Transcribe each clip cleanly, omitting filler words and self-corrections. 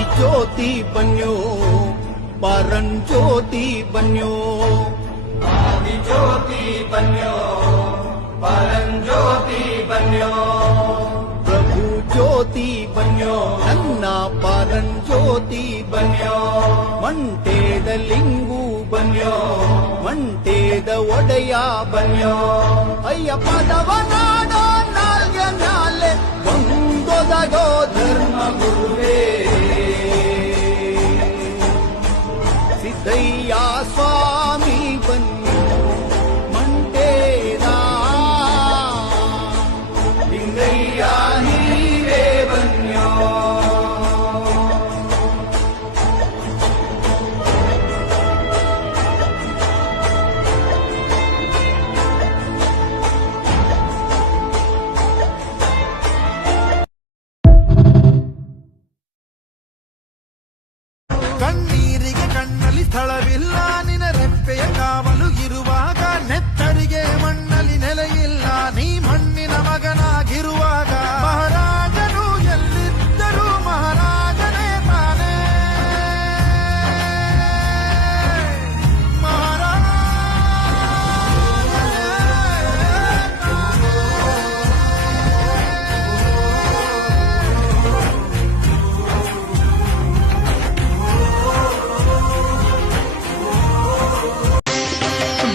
ಆದಿಜ್ಯೋತಿ ಬನ್ಯೋ ಪರಂಜ್ಯೋತಿ ಬನ್ಯೋ ಆದಿಜ್ಯೋತಿ ಬನ್ಯೋ ಪರಂಜ್ಯೋತಿ ಬನ್ಯೋ ಪ್ರಭು ಜ್ಯೋತಿ ಬನ್ಯೋ ನನ್ನ ಪರಂಜ್ಯೋತಿ ಬನ್ಯೋ ಮಂಟೇದ ಲಿಂಗು ಬನ್ಯೋ ಮಂಟೇದ ಒಡೆಯ ಬನ್ಯೋ ಅಯ್ಯಪ್ಪದವ ನಾಡೋ ನಾಲ್ಗೆ ಮ್ಯಾಲೆ ಒಂದೊದಗೋ ಧರ್ಮ ಗುರುವೇ ಸಿದ್ದಯ್ಯ ಸ್ವಾಮಿ ಬನ್ಯೋ ಮಂಟೇದ ಲಿಂಗಯ್ಯ ನೀವೇ ಬನ್ಯೋ ಕಣ್ಣೀರಿಗೆ ಕಣ್ಣಲ್ಲಿ ಸ್ಥಳವಿಲ್ಲ ನಿನ ರೆಪ್ಪೆಯ ಕಾವಲು ಇರುವಾಗ ನೆತ್ತರಿಗೆ ಮಣ್ಣಲ್ಲಿ ನೆಲೆಯಿಲ್ಲ ನೀ ಮಣ್ಣಿನ ಮಗನಾಗಿರುವಾಗ ಮಹಾರಾಜನು ಎಲ್ಲಿದ್ದರೂ ಮಹಾರಾಜನೇ ತಾನೇ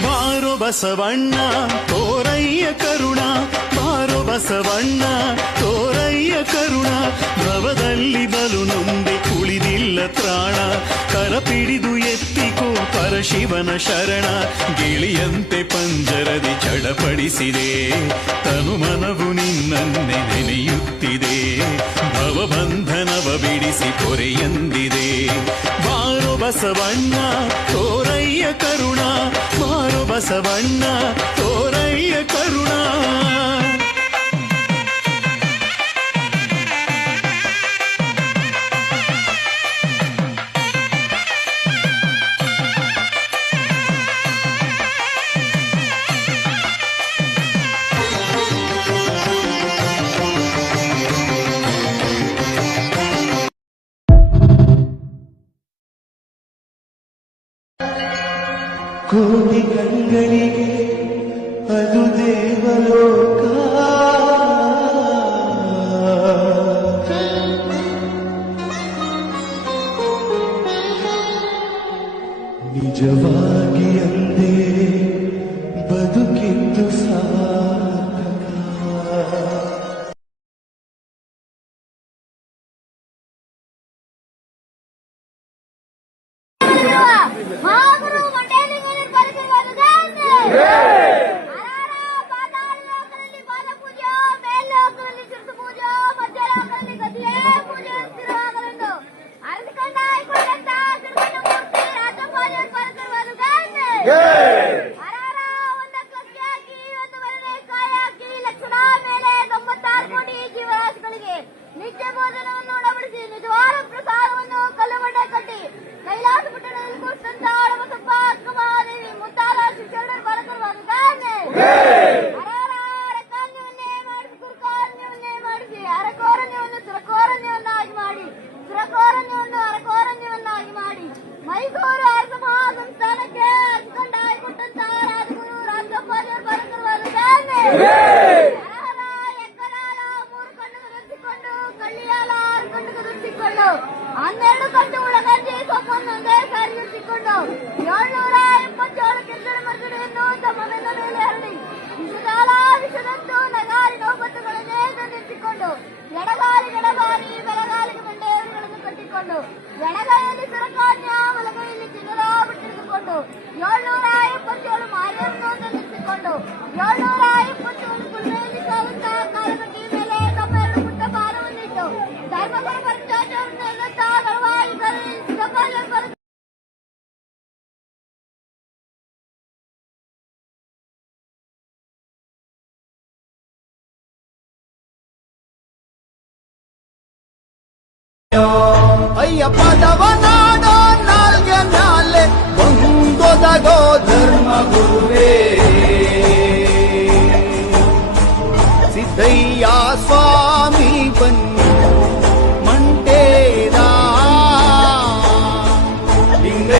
ಬಾರೋ ಬಸವಣ್ಣ ತೋರಯ್ಯ ಕರುಣ ಬಾರೋ ಬಸವಣ್ಣ ತೋರಯ್ಯ ಕರುಣ ಭವದಲ್ಲಿ ಬಲು ನೊಂದೆ ಉಳಿದಿಲ್ಲ ತ್ರಾಣ ಕರಪಿಡಿದು ಎತ್ತಿಕೋ ಪರಶಿವನ ಶರಣ ಗಿಳಿಯಂತೆ ಪಂಜರದಿ ಚಡಪಡಿಸಿದೆ ತನು ಮನವು ನಿನ್ನನ್ನೇ ನೆನೆಯುತ್ತಿದೆ ಭವಬಂಧನವ ಬಿಡಿಸಿ ಪೊರೆಯಂದಿದೆ ಬಾರೋ ಬಸವಣ್ಣ ತೋರಯ್ಯ ಕರುಣ ಬಾರೋ ಬಸವಣ್ಣ ತೋರಯ್ಯ ಕರುಣ ಕೋಟಿ ಕಣ್ಗಳಿಗೆ ಅದು ದೇವಲೋಕ ನಿಜವಾಗಿ ಅಂದೇ ಬದುಕಿದ್ದು ಸಾರ್ಥಕ ಮಹಾಗುರು ಮಂಡೇಲಿಂಗನ ಬರೆದಿರುವುದು ಪಾತಾಳಲೋಕದಲ್ಲಿ ಪಾದ ಪೂಜೆ ಮೇಲ್ಲೋಕದಲ್ಲಿ ಶಿರಸು ಪೂಜೆ ಮಧ್ಯಲೋಕದಲ್ಲಿ ಗದಿಯೇ ಪೂಜೆ ಸ್ಥಿರವಾಗಲೆಂದು ಅರಿದುಕೊಂಡ ಆಯ್ಕೊಂಡಂತ ಸಿರಿಗೊಂಡ ಮೂರ್ತಿ ರಾಜಪಾಲಿಯರು ಬರೆದಿರುವುದು ಒಂದಕ್ಕೆ ಹಾಕಿ ಒಂದು ಬರನೆ ಕಾಯ ಹಾಕಿ ಲಕ್ಷಣ ಮೇಲೆ 96 ಕೋಟಿ ಜೀವರಾಶಿಗಳಿಗೆ ನಿತ್ಯ ಭೋಜನವನ್ನು ಉಣಬಡಿಸಿ ನಿಜವಾದ ಪ್ರಸಾದವನ್ನು ಕಲ್ಲುಬಂಡೆ ಕಟ್ಟಿ ಕೈಲಾಸ ಪಟ್ಟಣದಲ್ಲಿ ಕೂರಿಸಿದಂತ ಹಳಬಸಪ್ಪ ಅಕ್ಕಮಹಾದೇವಿ ಮುಂತಾದ ಶಿಕ್ಷಣರು ಬರೆದಿರುವುದು ಅರಕಾನ್ಯವನ್ನೇ ಮಾಡಿಸಿ ಕುರುಕಾರಣ್ಯವನ್ನೇ ಮಾಡಿಸಿ ಅರಕೋರಣ್ಯವನ್ನು ಸುರಕೋರಣ್ಯವನ್ನಾಗಿ ಮಾಡಿ ಸುರಕೋರಣ್ಯವನ್ನು ಅರಕೋರಣ್ಯವನ್ನಾಗಿ ಮಾಡಿ ಮೈಸೂರು ಅರಸ ಮಹಾಸಂಸ್ಥಾನಕ್ಕೆ ಅರ್ಸ್ಕೊಂಡ ಕೊಟ್ಟಂತ ರಾಜಗುರು ರಾಜಗೋಪಾಲಿಯವರು ಬರೆದಿರುವುದು ಎಕ್ಕಲಾಲ 3 ಕಣ್ಣು ರುಚಿಕೊಂಡು ಕಳ್ಳಿಯಾಲ 6 ಕಣ್ಣು ರುಚಿಕೊಂಡು 12 ಕಣ್ಣು ಉಳ್ಳಗಡ್ಡಿ ಸೊಪ್ಪನ್ನೊಂದೇ ಸಾರಿ ರುಚಿಕೊಂಡು 727 ಕಿರ್ಜನ ಮರ್ಜನೆಯನ್ನು ತಮ್ಮ ಬೆನ್ನ ಮೇಲೆ ಹರಡಿ ವಿಷಕಾಲ ವಿಷದಂತೂ ನಗಾರಿ ನೌಬತ್ತುಗಳನ್ನೇ ತಂದಿರಿಸಿಕೊಂಡು ಎಡಗಾರಿ ಬಲಗಾಲಿಗೆ ಬಂಡೆಯವರುಗಳನ್ನು ಕಟ್ಟಿಕೊಂಡು ಎಡಗೈಯಲ್ಲಿ ಸುರಕಾನ್ಯ ಬಲಗೈಯಲ್ಲಿ ಚಿನ್ನದ ಬಿಟ್ಟಿರಿದುಕೊಂಡು 727 ಮಾರಿಯನ್ನು ತಂದಿರಿಸಿಕೊಂಡು 727 ಕುಲ್ಮೆಯಲ್ಲಿ ಸಾಗುತ್ತಾ ಕಾಲಗಟ್ಟಿ ಮೇಲೆ ತಮ್ಮ 2 ಪುಟ್ಟ ಪಾಲವನ್ನಿಟ್ಟು ಧರ್ಮಗುರು ಪಂಚಾಚಾರ್ಯನೆಲ್ಲಂತ ಗರ್ವಾಯಿಗಳು ಸಿದ್ದಪಾಲಿಯರು ಅಯ್ಯಪ್ಪದವ ನಾಡೋ ನಾಲ್ಗೆ ಮ್ಯಾಲೆ ಒಂದೊದಗೋ ಧರ್ಮ ಗುರುವೇ